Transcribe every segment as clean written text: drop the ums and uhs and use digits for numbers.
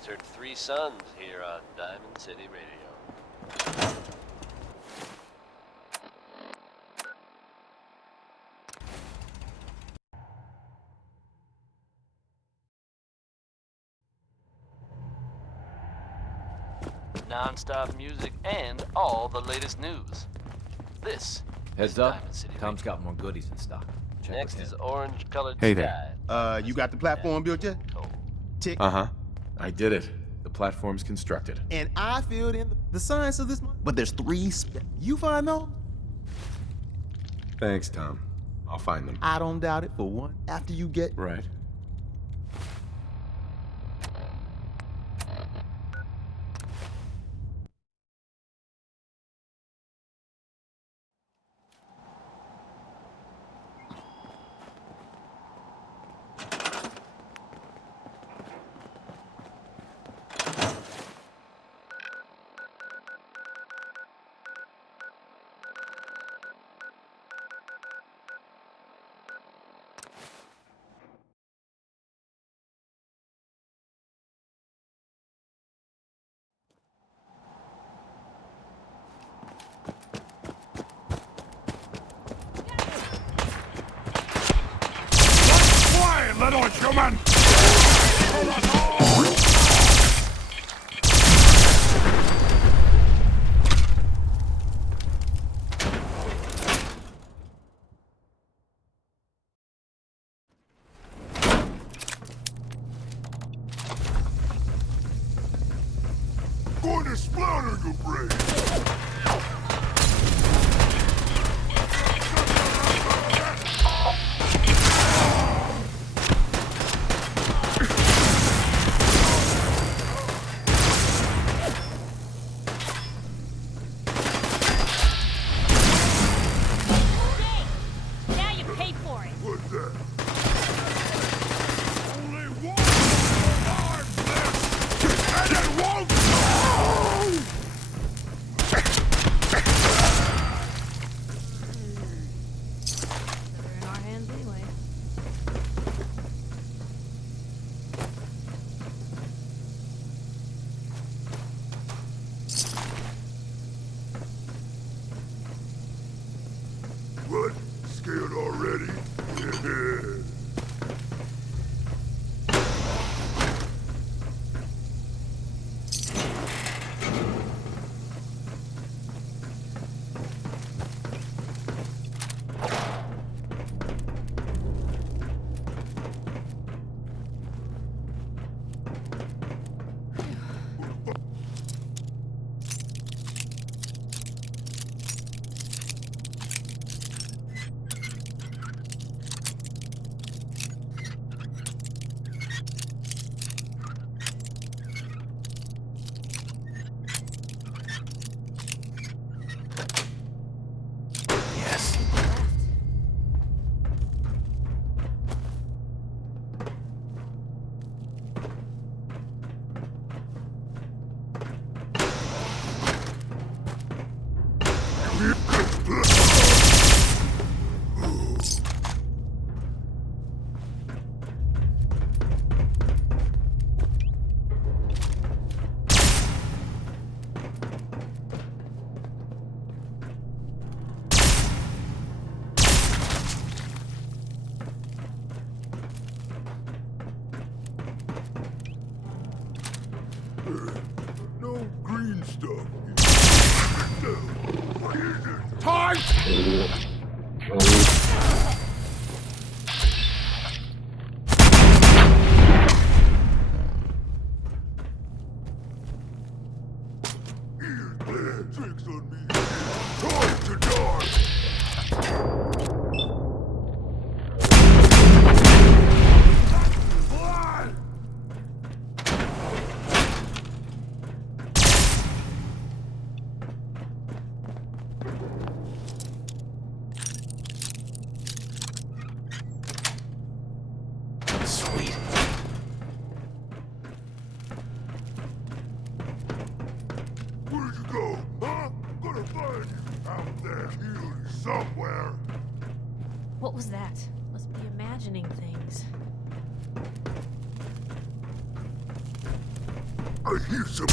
just heard Three Sons here on Diamond City Radio. Non-stop music and all the latest news. This Heads is up, Diamond City Tom's Radio. got more goodies in stock. Check Next with is him. orange-colored Hey sky. there. You got the platform built yet? Cold. Tick. Uh-huh. I did it. The platform's constructed. And I filled in the science of this. But there's three. You find those? Thanks, Tom. I'll find them. I don't doubt it for one. After you get. Right. Little human! Going to splatter your brain! What? Scared already? No green stuff. What is it? Time! Here's bad tricks on me. Time to die! Sweet. Where'd you go, huh? I'm gonna find you out there, healing somewhere. What was that? Must be imagining things. I hear some.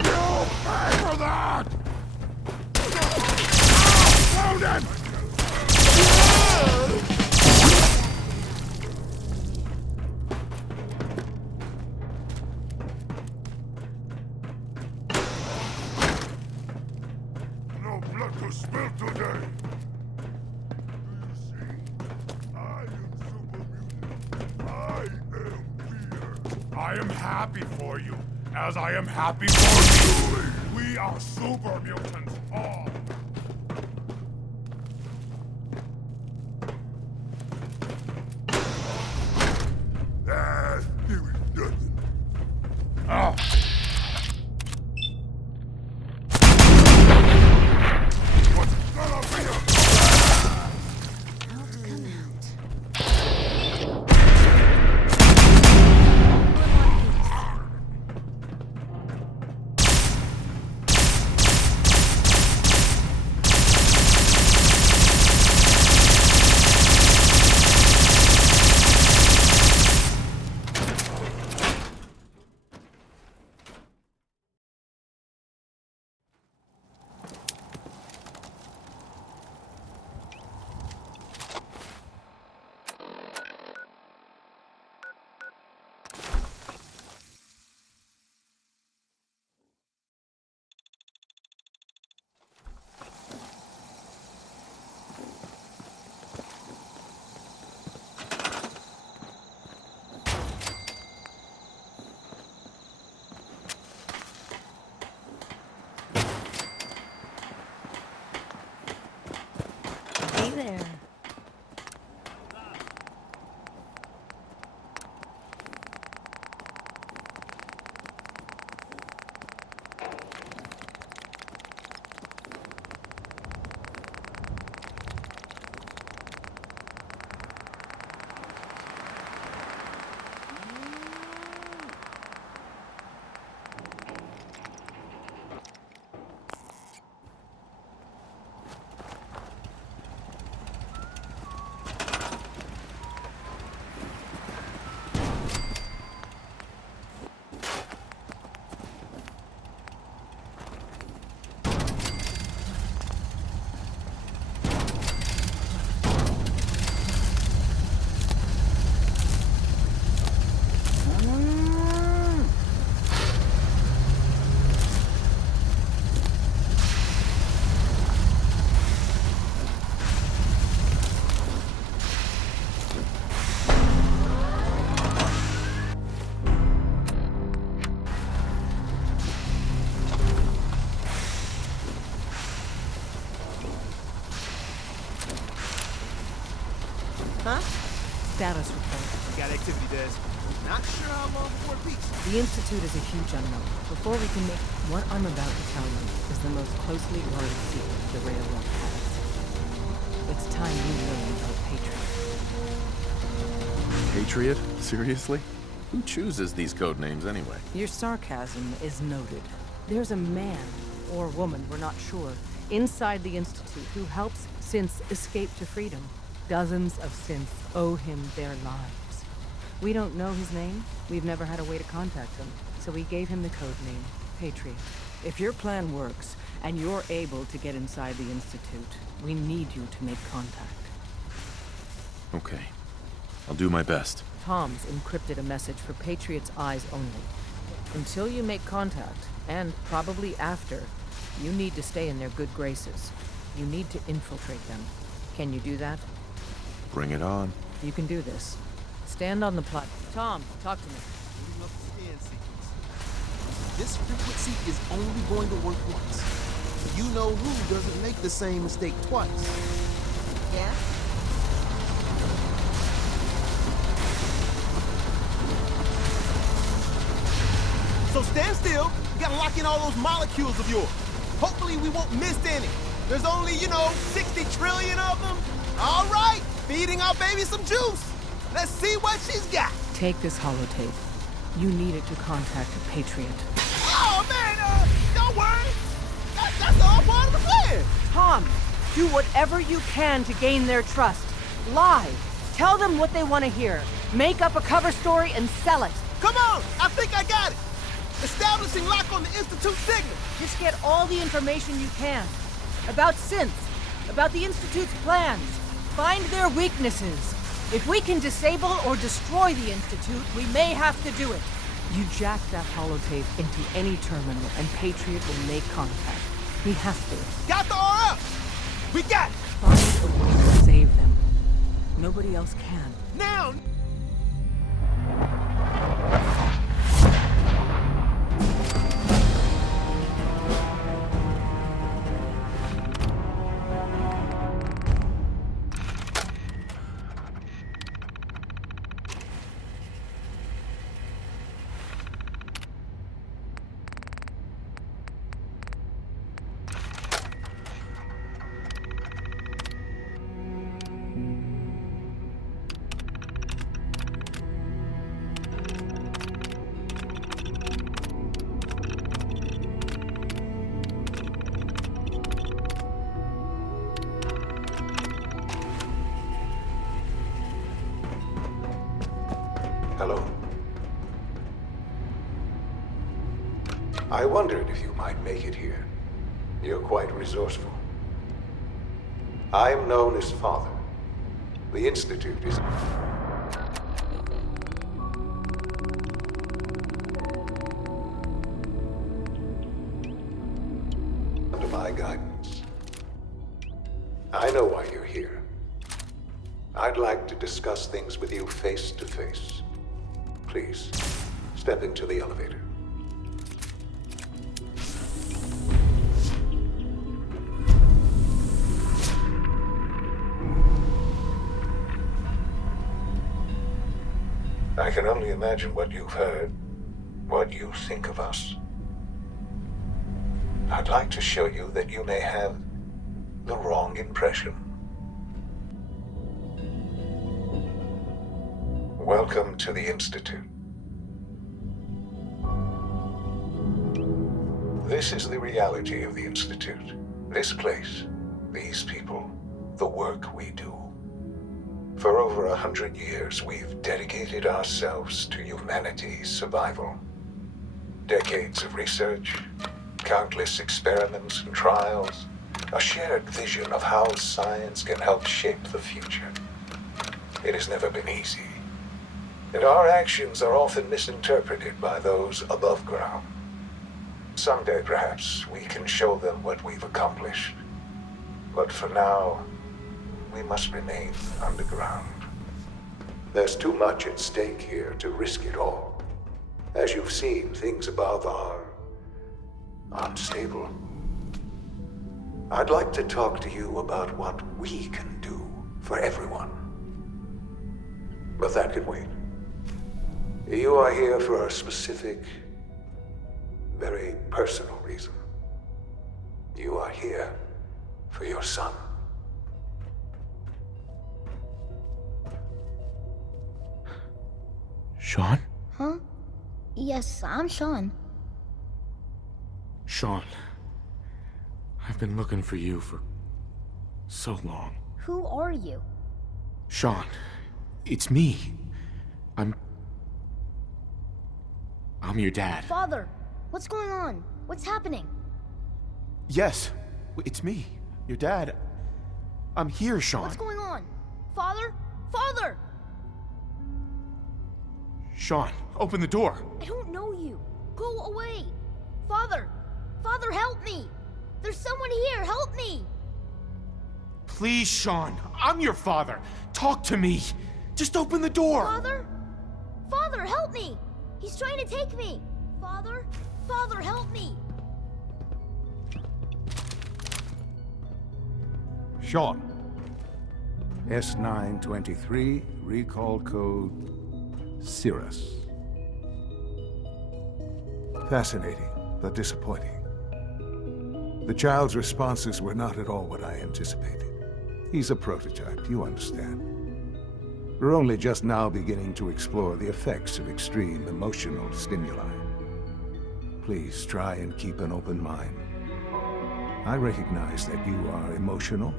You'll pay for that! Found him! No blood to spill today! Do you see? I am super mutant. I am fear. I am happy for you, as I am happy for you. We are super mutants, all. Ah, there is nothing. Ah. What's gonna be a... Out, come out. Hey there. Huh? Status report. We got activity, Des. Not sure how long before it peaks. The Institute is a huge unknown. Before we can make... What I'm about to tell you is the most closely guarded secret the Railroad has. It's time you learned about Patriot. Patriot? Seriously? Who chooses these code names anyway? Your sarcasm is noted. There's a man, or woman, we're not sure, inside the Institute who helps synths escape to freedom. Dozens of synths owe him their lives. We don't know his name. We've never had a way to contact him. So we gave him the code name, Patriot. If your plan works, and you're able to get inside the Institute, we need you to make contact. Okay. I'll do my best. Tom's encrypted a message for Patriot's eyes only. Until you make contact, and probably after, you need to stay in their good graces. You need to infiltrate them. Can you do that? Bring it on. You can do this. Stand on the platform. Tom, talk to me. Moving up the scan sequence. This frequency is only going to work once. You know who doesn't make the same mistake twice. Yeah? So stand still. You gotta lock in all those molecules of yours. Hopefully we won't miss any. There's only, 60 trillion of them. All right, feeding our baby some juice. Let's see what she's got. Take this holotape. You need it to contact Patriot. Oh, man, don't worry. Do whatever you can to gain their trust. Lie. Tell them what they want to hear. Make up a cover story and sell it. Come on! I think I got it! Establishing lock on the Institute signal! Just get all the information you can. About synths, about the Institute's plans. Find their weaknesses. If we can disable or destroy the Institute, we may have to do it. You jack that holotape into any terminal and Patriot will make contact. He has to. Got the RF! We got it! Find a way to save them. Nobody else can. Now! Hello. I wondered if you might make it here. You're quite resourceful. I'm known as Father. The Institute is... under my guidance. I know why you're here. I'd like to discuss things with you face to face. Please, step into the elevator. I can only imagine what you've heard, what you think of us. I'd like to show you that you may have the wrong impression. Welcome to the Institute. This is the reality of the Institute. This place, these people, the work we do. For over 100 years, we've dedicated ourselves to humanity's survival. Decades of research, countless experiments and trials, a shared vision of how science can help shape the future. It has never been easy. And our actions are often misinterpreted by those above ground. Someday, perhaps, we can show them what we've accomplished. But for now, we must remain underground. There's too much at stake here to risk it all. As you've seen, things above are unstable. I'd like to talk to you about what we can do for everyone. But that can wait. You are here for a specific, very personal reason. You are here for your son. Sean? Huh? Yes, I'm Sean. Sean, I've been looking for you for so long. Who are you? Sean, it's me. I'm your dad. Father, what's going on? What's happening? Yes, it's me, your dad. I'm here, Sean. What's going on? Father? Father! Sean, open the door. I don't know you. Go away. Father! Father, help me! There's someone here, help me! Please, Sean, I'm your father. Talk to me. Just open the door. Father? Father, help me! He's trying to take me! Father? Father, help me! Sean. S923, recall code Cirrus. Fascinating, but disappointing. The child's responses were not at all what I anticipated. He's a prototype, you understand. We're only just now beginning to explore the effects of extreme emotional stimuli. Please try and keep an open mind. I recognize that you are emotional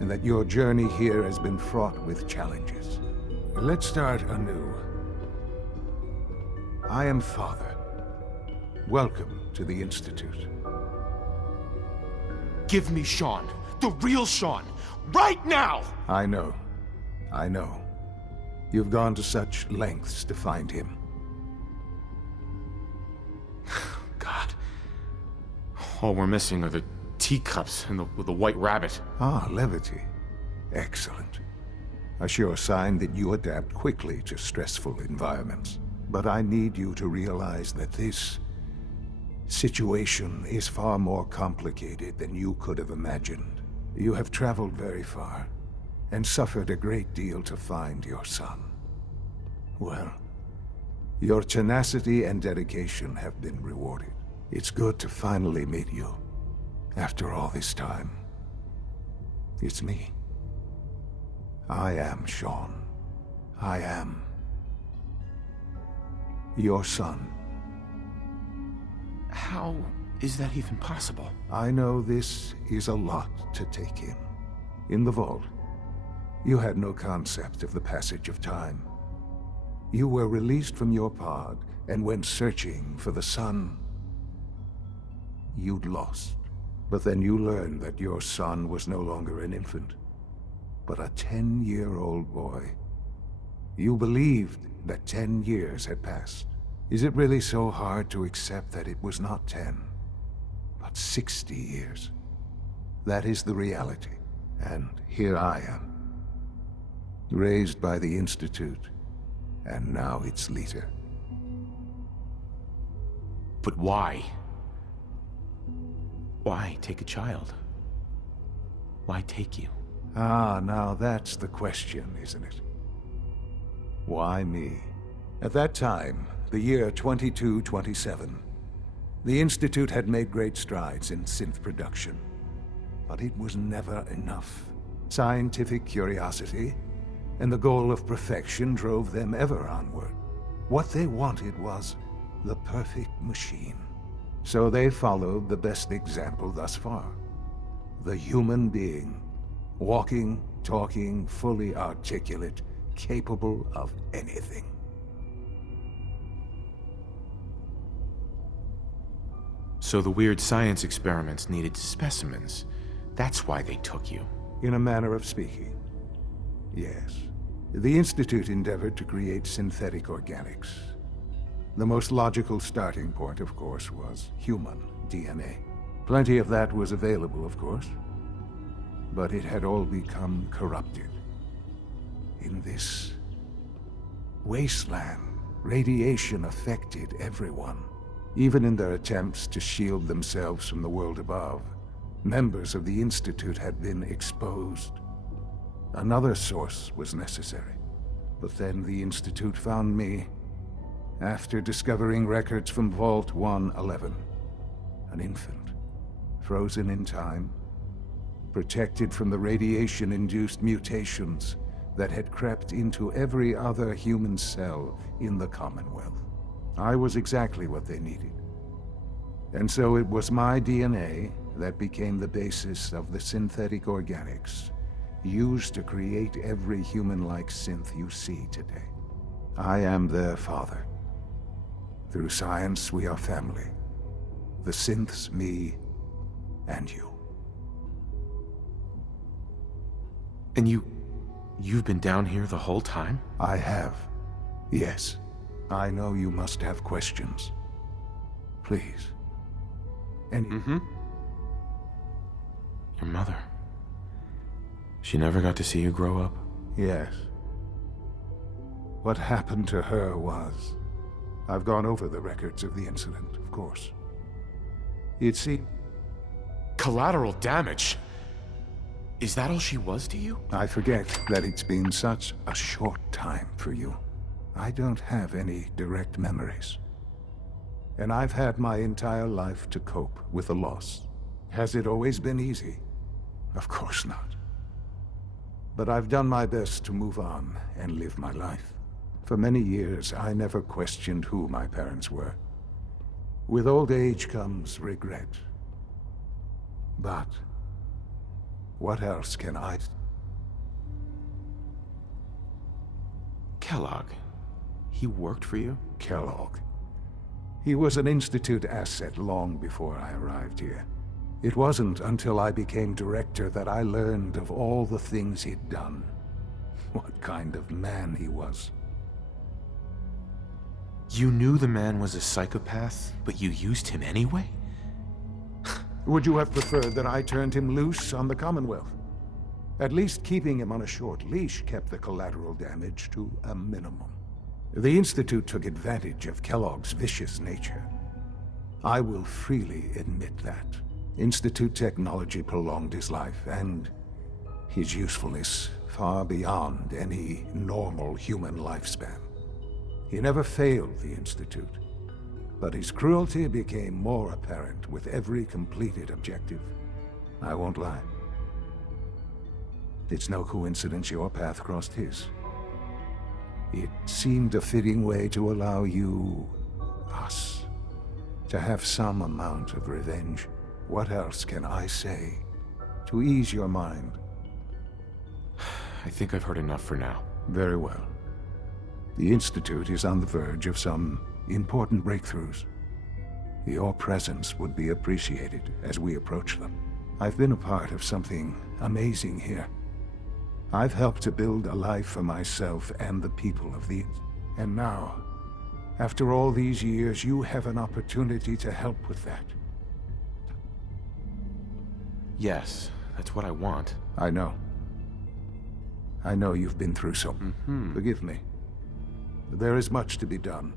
and that your journey here has been fraught with challenges. Let's start anew. I am Father. Welcome to the Institute. Give me Sean. The real Sean. Right now! I know. I know. You've gone to such lengths to find him. God. All we're missing are the teacups and the white rabbit. Ah, levity. Excellent. A sure sign that you adapt quickly to stressful environments. But I need you to realize that this situation is far more complicated than you could have imagined. You have traveled very far, and suffered a great deal to find your son. Well, your tenacity and dedication have been rewarded. It's good to finally meet you, after all this time. It's me. I am Sean. I am your son. How is that even possible? I know this is a lot to take in. In the vault, you had no concept of the passage of time. You were released from your pod and went searching for the son you'd lost. But then you learned that your son was no longer an infant, but a 10-year-old boy. You believed that 10 years had passed. Is it really so hard to accept that it was not 10, but 60 years? That is the reality. And here I am, raised by the Institute, and now its leader. But why? Why take a child? Why take you? Ah, now that's the question, isn't it? Why me? At that time, the year 2227, the Institute had made great strides in synth production. But it was never enough. Scientific curiosity and the goal of perfection drove them ever onward. What they wanted was the perfect machine. So they followed the best example thus far. The human being. Walking, talking, fully articulate, capable of anything. So the weird science experiments needed specimens. That's why they took you. In a manner of speaking, yes. The Institute endeavored to create synthetic organics. The most logical starting point, of course, was human DNA. Plenty of that was available, of course. But it had all become corrupted. In this wasteland, radiation affected everyone. Even in their attempts to shield themselves from the world above, members of the Institute had been exposed. Another source was necessary. But then the Institute found me after discovering records from Vault 111. An infant, frozen in time, protected from the radiation-induced mutations that had crept into every other human cell in the Commonwealth. I was exactly what they needed. And so it was my DNA that became the basis of the synthetic organics used to create every human-like synth you see today. I am their father. Through science, we are family. The synths, me, and you. And you've been down here the whole time? I have. Yes. I know you must have questions. Please. Your mother. She never got to see you grow up? Yes. What happened to her was... I've gone over the records of the incident, of course. It seemed... Collateral damage? Is that all she was to you? I forget that it's been such a short time for you. I don't have any direct memories. And I've had my entire life to cope with the loss. Has it always been easy? Of course not. But I've done my best to move on and live my life. For many years, I never questioned who my parents were. With old age comes regret. But What else can I... Kellogg. He worked for you? Kellogg. He was an Institute asset long before I arrived here. It wasn't until I became director that I learned of all the things he'd done. What kind of man he was. You knew the man was a psychopath, but you used him anyway? Would you have preferred that I turned him loose on the Commonwealth? At least keeping him on a short leash kept the collateral damage to a minimum. The Institute took advantage of Kellogg's vicious nature. I will freely admit that. Institute technology prolonged his life, and his usefulness far beyond any normal human lifespan. He never failed the Institute, but his cruelty became more apparent with every completed objective. I won't lie. It's no coincidence your path crossed his. It seemed a fitting way to allow you, us, to have some amount of revenge. What else can I say to ease your mind? I think I've heard enough for now. Very well. The Institute is on the verge of some important breakthroughs. Your presence would be appreciated as we approach them. I've been a part of something amazing here. I've helped to build a life for myself and the people of the... And now, after all these years, you have an opportunity to help with that. Yes, that's what I want. I know. I know you've been through so... Forgive me. There is much to be done.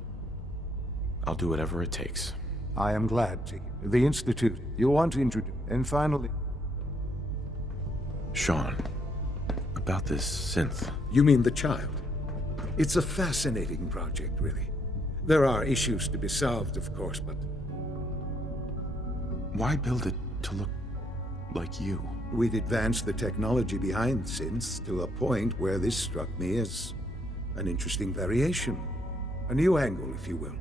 I'll do whatever it takes. I am glad to. The Institute, you want to introduce... And finally... Sean, about this synth. You mean the child? It's a fascinating project, really. There are issues to be solved, of course, but... Why build it to look like you? We'd advanced the technology behind synths to a point where this struck me as an interesting variation. A new angle, if you will.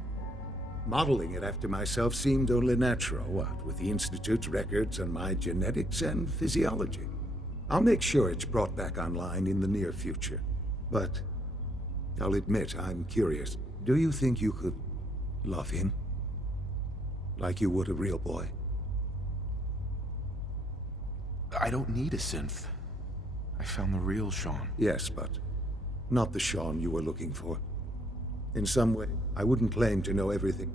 Modeling it after myself seemed only natural, what with the Institute's records on my genetics and physiology. I'll make sure it's brought back online in the near future. But I'll admit I'm curious. Do you think you could love him? Like you would a real boy? I don't need a synth. I found the real Sean. Yes, but not the Sean you were looking for. In some way, I wouldn't claim to know everything.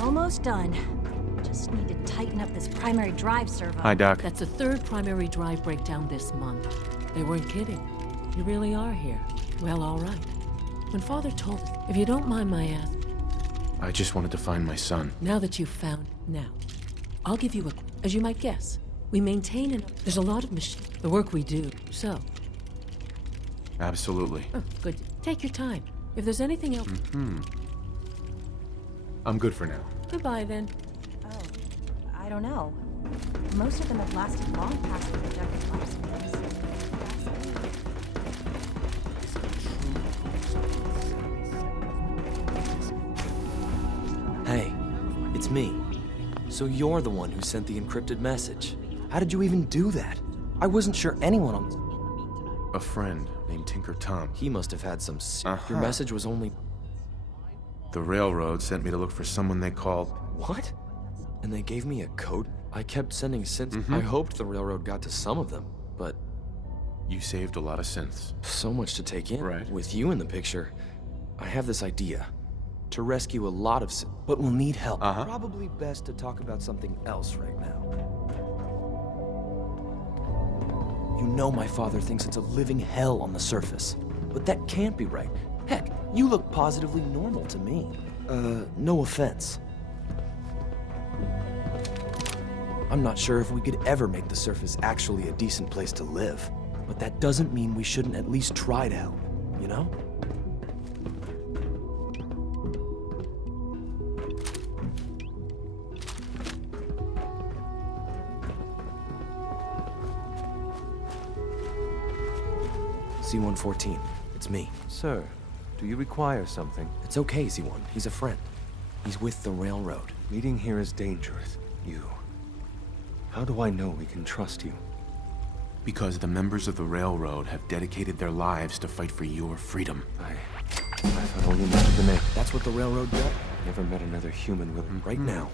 Almost done. Just need to tighten up this primary drive servo. Hi, Doc. That's the third primary drive breakdown this month. They weren't kidding. You really are here. Well, all right. When Father told us, if you don't mind my ask... I just wanted to find my son. Now that you've found... Now, I'll give you a... As you might guess, we maintain and... There's a lot of the work we do, so... Absolutely. Oh, good. Take your time. If there's anything else... I'm good for now. Goodbye, then. Oh, I don't know. Most of them have lasted long past the projected lifespans. Hey, it's me. So you're the one who sent the encrypted message. How did you even do that? I wasn't sure anyone on... A friend named Tinker Tom. He must have had some... Your message was only... The railroad sent me to look for someone they called... What? And they gave me a code? I kept sending synths. I hoped the railroad got to some of them, but... You saved a lot of synths. So much to take in. Right. With you in the picture, I have this idea. To rescue a lot of synths, but we'll need help. Probably best to talk about something else right now. You know my father thinks it's a living hell on the surface, but that can't be right. Heck, you look positively normal to me. No offense. I'm not sure if we could ever make the surface actually a decent place to live. But that doesn't mean we shouldn't at least try to help, you know? C-114, it's me. Sir, do you require something? It's okay, Z1. He's a friend. He's with the railroad. Meeting here is dangerous. You. How do I know we can trust you? Because the members of the railroad have dedicated their lives to fight for your freedom. I've only met the name. That's what the railroad does. Never met another human with Right now.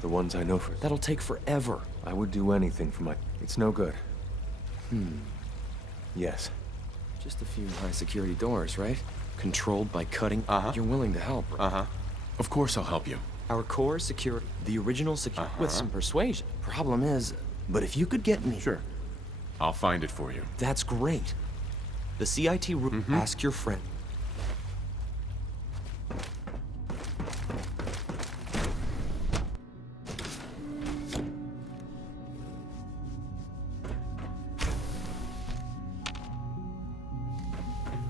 The ones I know for. That'll take forever. I would do anything for my. It's no good. Yes. Just a few high security doors, right? Controlled by cutting. You're willing to help, right? Of course I'll help you. Our core security, the original security, with some persuasion. Problem is, but if you could get me. Sure. I'll find it for you. That's great. The CIT room. Ask your friend.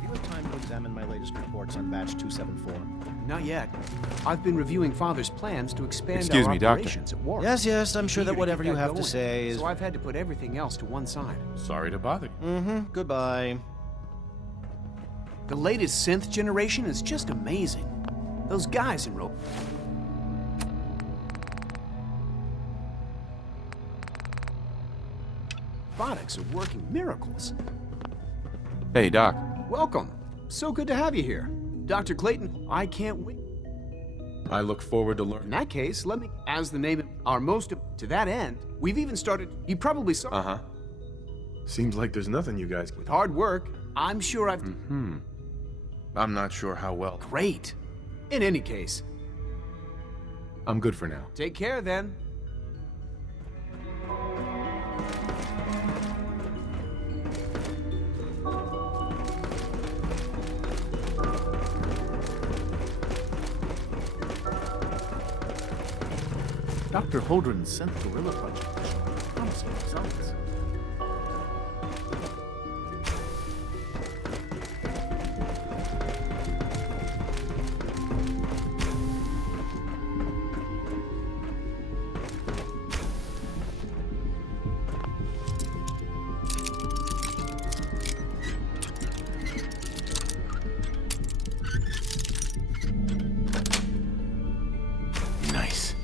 You have time to examine my latest reports on batch 274. Not yet. I've been reviewing Father's plans to expand Excuse our me, Doctor. operations at Warren. Yes, I'm sure Eager that to whatever get you that have to going. say is... So I've had to put everything else to one side. Sorry to bother you. Goodbye. The latest synth generation is just amazing. Those guys in rope. Robotics are working miracles. Hey, Doc. Welcome. So good to have you here. Dr. Clayton, I can't wait. I look forward to In learning. that case, let me, as the name, our most, to that end, we've even started, you probably saw, Seems like there's nothing you guys can. with hard work, I'm sure I've, I'm not sure how well. great. In any case, I'm good for now. take care then. Dr. Holdren's synth gorilla project is showing promising results. Nice.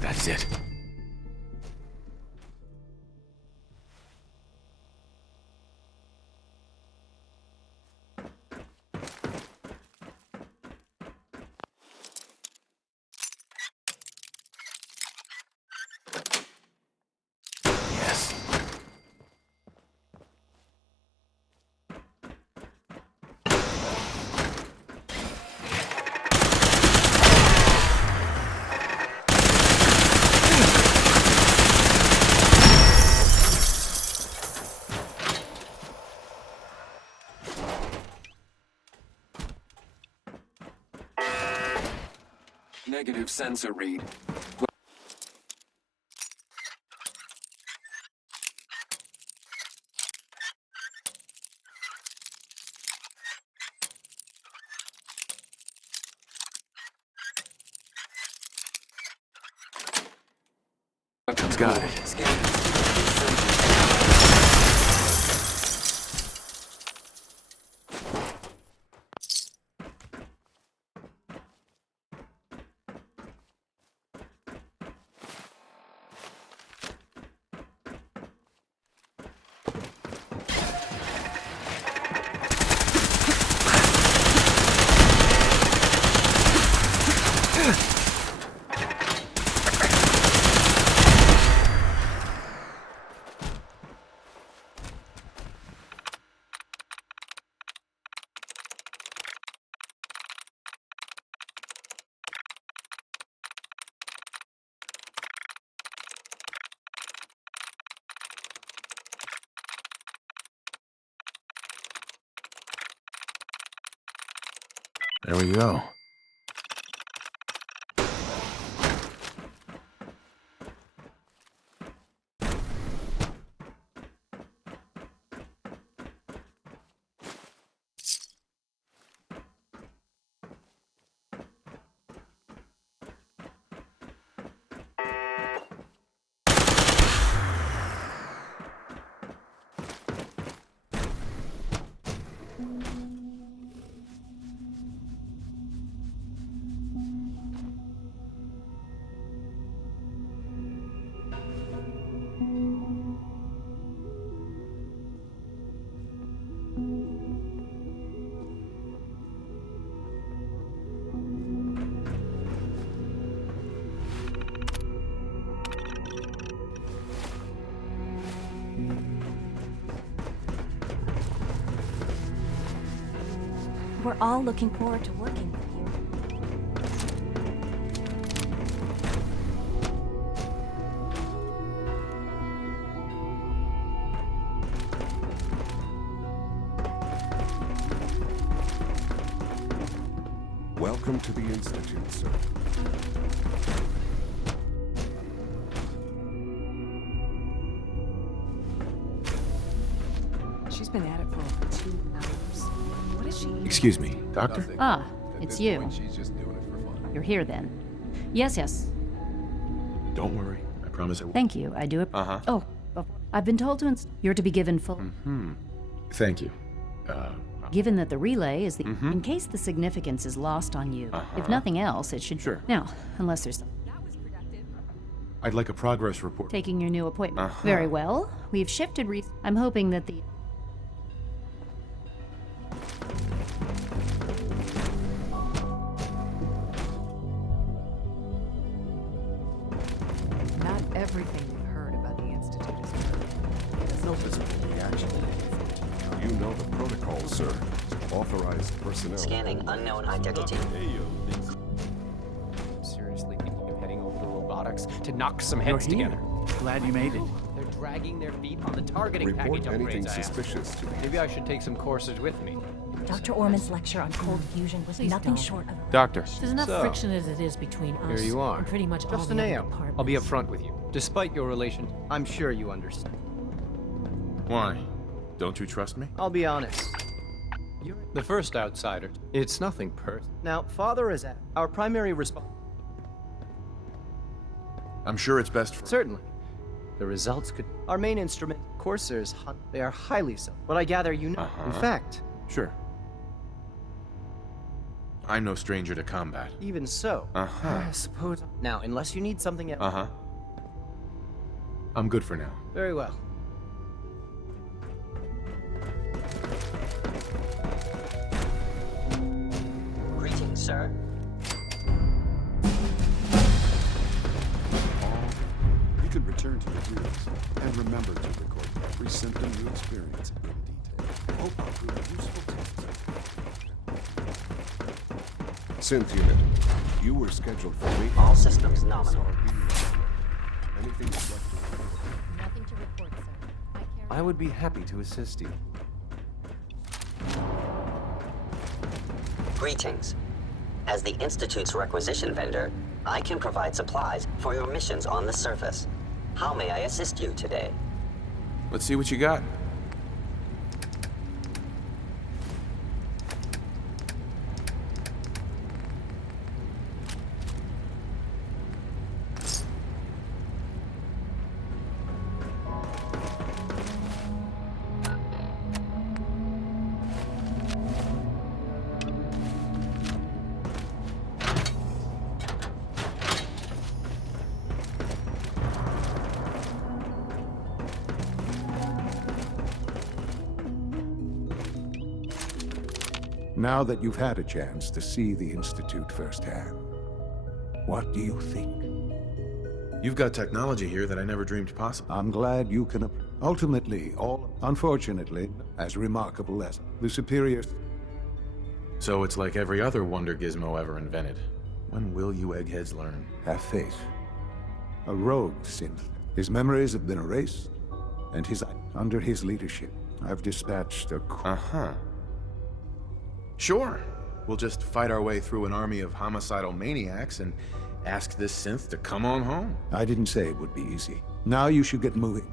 That's it. Yes. Negative sensor read. Got it. There we go. We're all looking forward to working with you. Welcome to the Institute, sir. She's been at it for over 2 hours. What is she eating? Excuse me, Doctor? Ah, it's you. She's just doing it for fun. You're here then. Yes, yes. Don't worry. I promise I will. Thank you. I do it. Uh-huh. Oh, I've been told to you're to be given full. Thank you. Given that the relay is the in case the significance is lost on you. If nothing else, it should. Sure. Now, unless there's I'd like a progress report. taking your new appointment. Very well. We've shifted. I'm hoping that the. Not everything we've heard about the Institute is true. There's no visible reaction. You know the protocol, sir. Authorized personnel. Scanning unknown identity. Seriously, thinking of heading over to robotics to knock some heads together. Glad you made it. They're dragging their feet on the targeting Report package anything upgrades I asked suspicious to me. Maybe I should take some courses with me. Dr. Orman's lecture on cold fusion was nothing don't. short of... Doctor. There's enough So, friction as it is between us Here you are. and pretty much all Just the an other AM. departments. I'll be upfront with you. Despite your relation, I'm sure you understand. Why? Don't you trust me? I'll be honest. You're the first outsider. It's nothing personal. Now, Father is at our primary response. I'm sure it's best for. Certainly. The results could. Our main instrument, coursers, they are highly so. But I gather you know. In fact, Sure. I'm no stranger to combat. even so, I suppose. Now, unless you need something else. I'm good for now. Very well. Greetings, sir. You can return to your duties and remember to record every symptom you experience in detail. Hope I'll prove a useful test. Synth unit, you were scheduled for me. All systems nominal. Anything you'd like to report? Nothing to report, sir. I would be happy to assist you. Greetings. As the Institute's requisition vendor, I can provide supplies for your missions on the surface. How may I assist you today? Let's see what you got. Now that you've had a chance to see the Institute firsthand, what do you think? You've got technology here that I never dreamed possible. I'm glad you can. Ultimately, unfortunately, as remarkable as the superior. So it's like every other wonder gizmo ever invented. When will you eggheads learn? Have faith. A rogue synth. His memories have been erased, and under his leadership, I've dispatched a. Sure. We'll just fight our way through an army of homicidal maniacs and ask this synth to come on home. I didn't say it would be easy. Now you should get moving.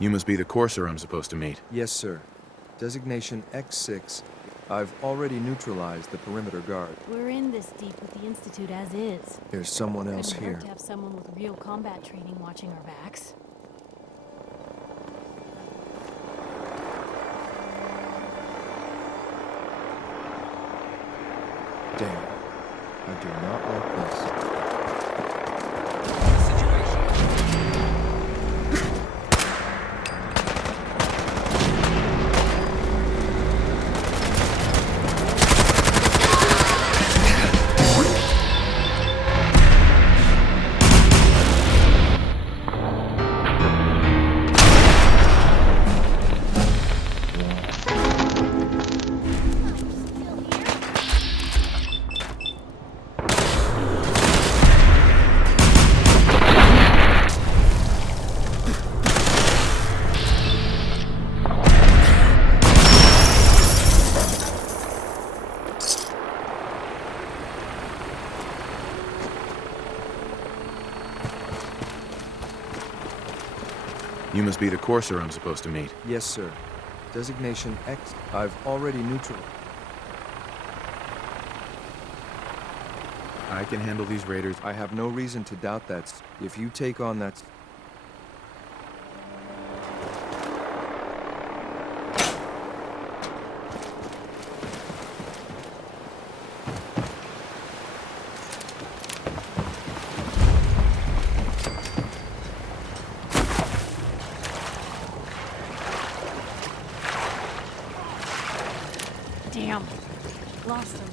You must be the courser I'm supposed to meet. Yes, sir. Designation X6. I've already neutralized the perimeter guard. We're in this deep with the Institute as is. There's someone else Couldn't here. hurt to have someone with real combat training watching our backs. Damn. I do not like this. You must be the courser I'm supposed to meet. Yes, sir. Designation X. I've already neutralized. I can handle these raiders. I have no reason to doubt that. If you take on that... Damn. Lost him.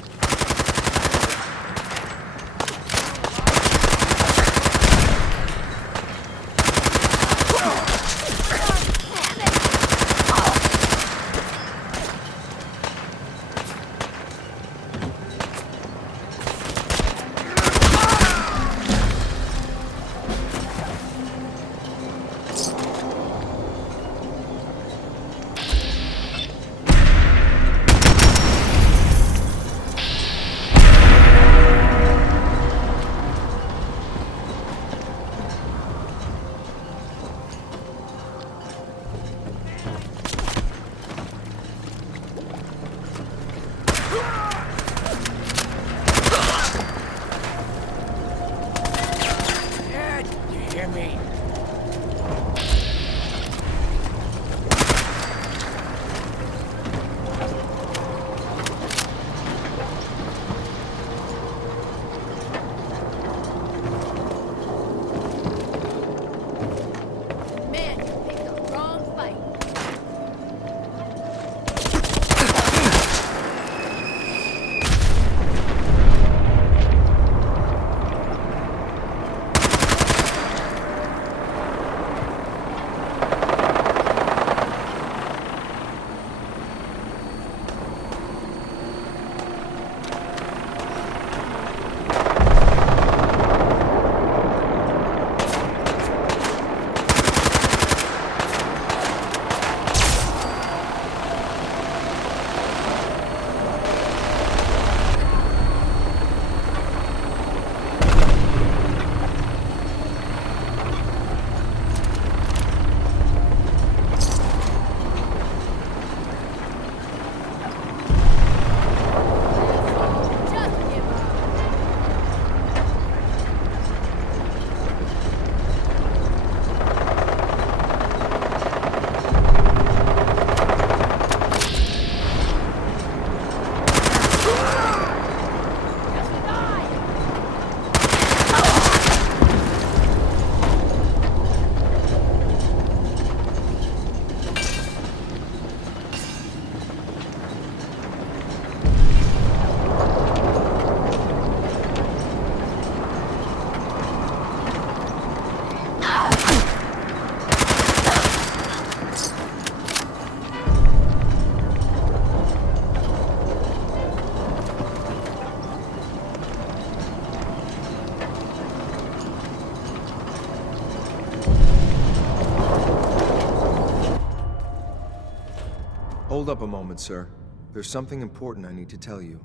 Hold up a moment, sir. There's something important I need to tell you.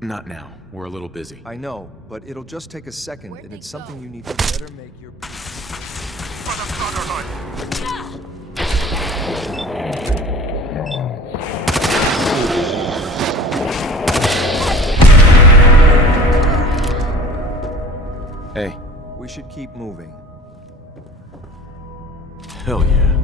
Not now. We're a little busy. I know, but it'll just take a second, and it's something you need to better make your peace. Hey. We should keep moving. Hell yeah.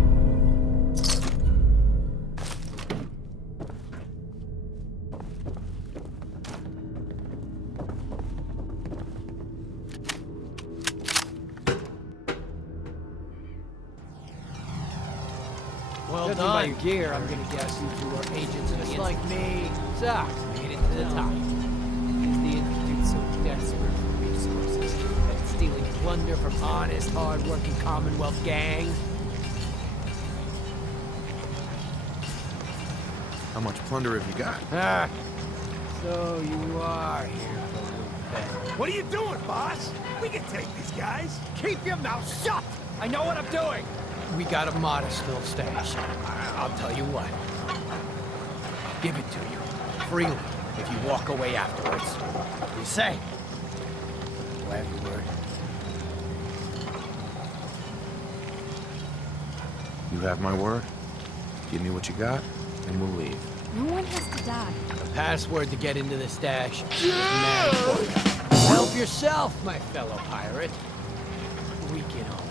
Well Judging by your gear, I'm gonna guess you two are agents of the Institute. Like me. So, made it to the top. Is the Institute so desperate for resources that it's stealing plunder from honest, hard-working Commonwealth gangs? How much plunder have you got? Ah, so you are here for a little bit. What are you doing, boss? We can take these guys. Keep your mouth shut! I know what I'm doing! We got a modest little stash. I'll tell you what. Give it to you. Freely, if you walk away afterwards. You say? Do I have your word? You have my word. Give me what you got, and we'll leave. No one has to die. The password to get into the stash is mandatory. Help yourself, my fellow pirate. We can all.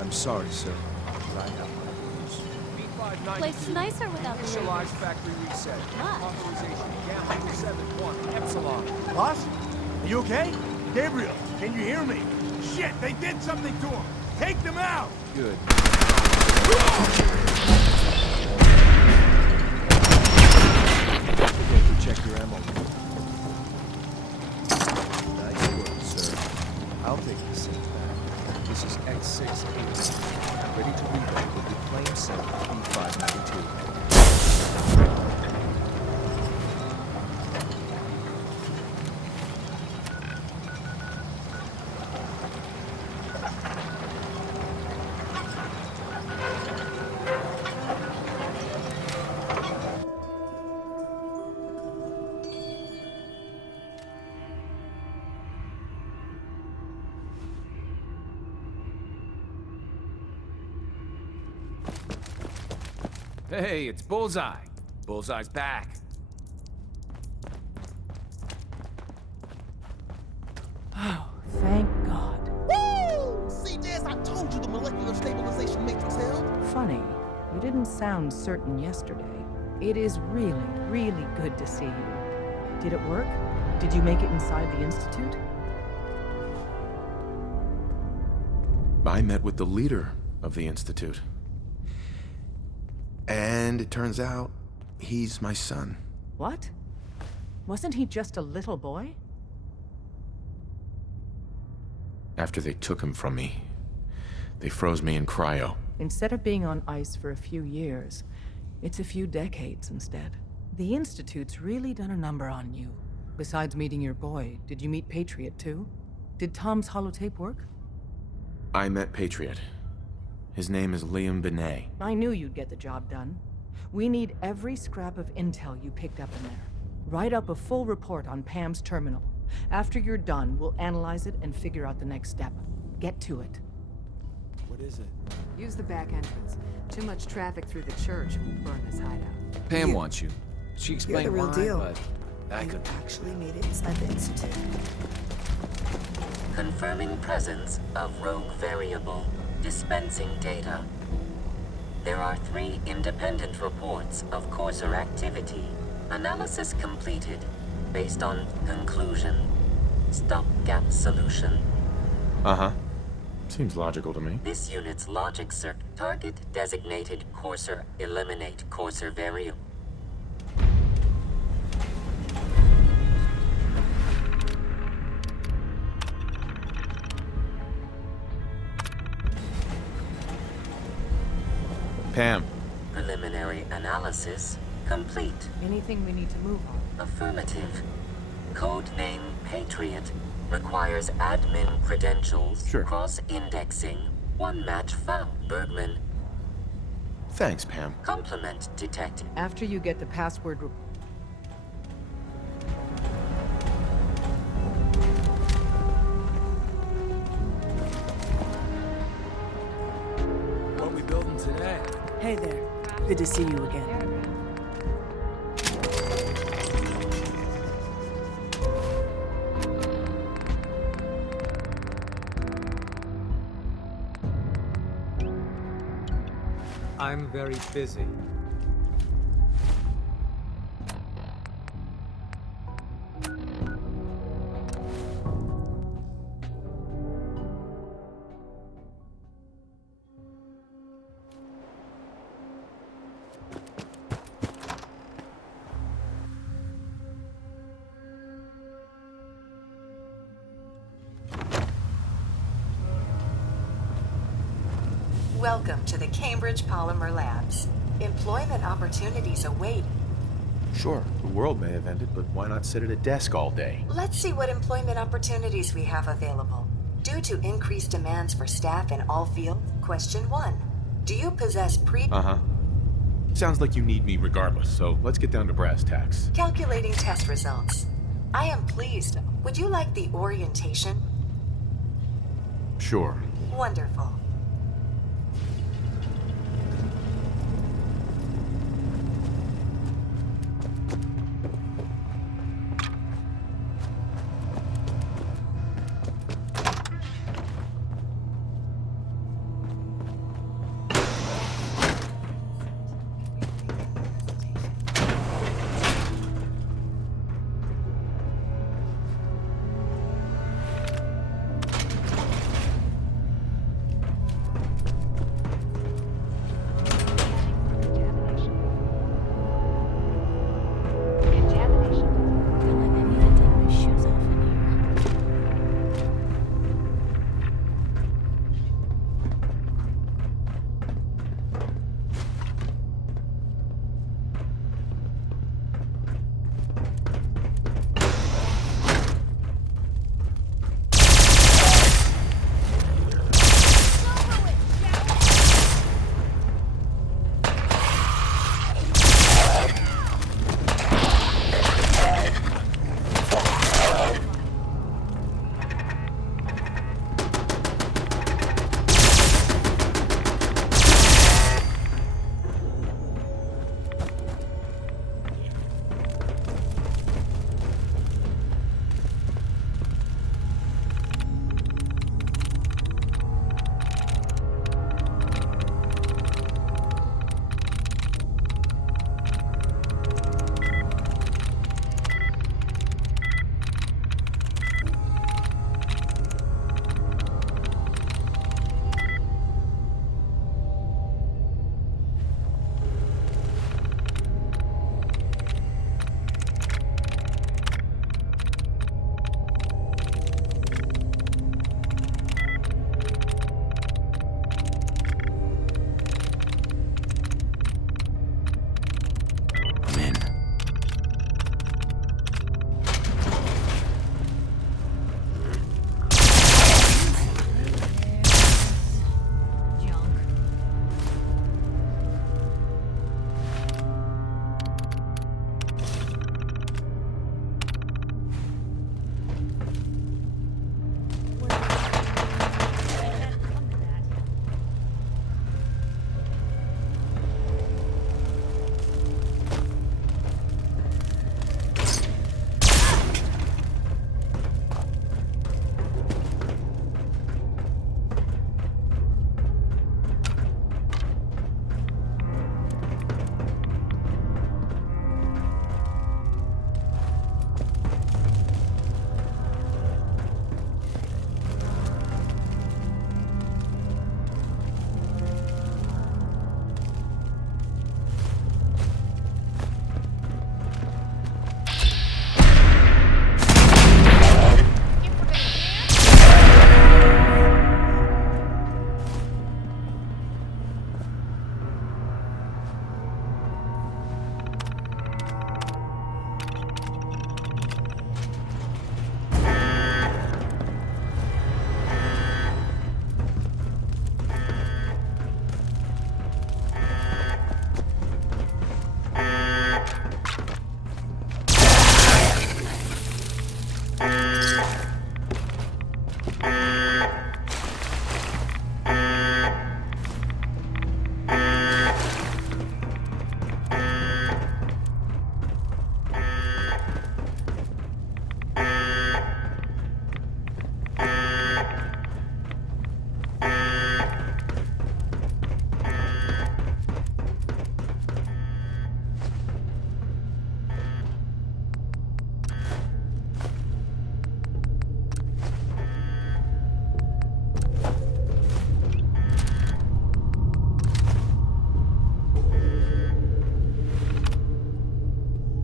I'm sorry, sir. But I have my rules. Life's nicer without the Initialize factory reset. What? Authorization Gamma 71 Epsilon. Boss? Are you okay? Gabriel, can you hear me? Shit, they did something to him. Take them out. Good. Forget to check your ammo. Nice work, sir. I'll take the synth back. This is X6-8. Ready to reload with the claim synth B592. Hey, it's Bullseye. Bullseye's back. Oh, thank God. Woo! See, Jazz, I told you the molecular stabilization matrix held. Funny, you didn't sound certain yesterday. It is really, really good to see you. Did it work? Did you make it inside the Institute? I met with the leader of the Institute. And it turns out, he's my son. What? Wasn't he just a little boy? After they took him from me, they froze me in cryo. Instead of being on ice for a few years, it's a few decades instead. The Institute's really done a number on you. Besides meeting your boy, did you meet Patriot too? Did Tom's holotape work? I met Patriot. His name is Liam Benet. I knew you'd get the job done. We need every scrap of intel you picked up in there. Write up a full report on Pam's terminal. After you're done, we'll analyze it and figure out the next step. Get to it. What is it? Use the back entrance. Too much traffic through the church will burn this hideout. Pam wants you. She explained You're the real why, deal. but I could Actually made it inside the Institute. Confirming presence of rogue variable. Dispensing data. There are 3 independent reports of Courser activity. Analysis completed. Based on conclusion. Stopgap solution. Uh-huh. Seems logical to me. This unit's logic circuit. Target designated Courser. Eliminate Courser variable. Pam. Preliminary analysis complete. Anything we need to move on? Affirmative. Codename Patriot. Requires admin credentials. Sure. Cross-indexing. 1 match found. Bergman. Thanks, Pam. Complement detected. After you get the password today. Hey there. Good to see you again. I'm very busy. Welcome to the Cambridge Polymer Labs. Employment opportunities await. Sure, the world may have ended, but why not sit at a desk all day? Let's see what employment opportunities we have available. Due to increased demands for staff in all fields, question 1. Do you possess Uh-huh. Sounds like you need me regardless, so let's get down to brass tacks. Calculating test results. I am pleased. Would you like the orientation? Sure. Wonderful.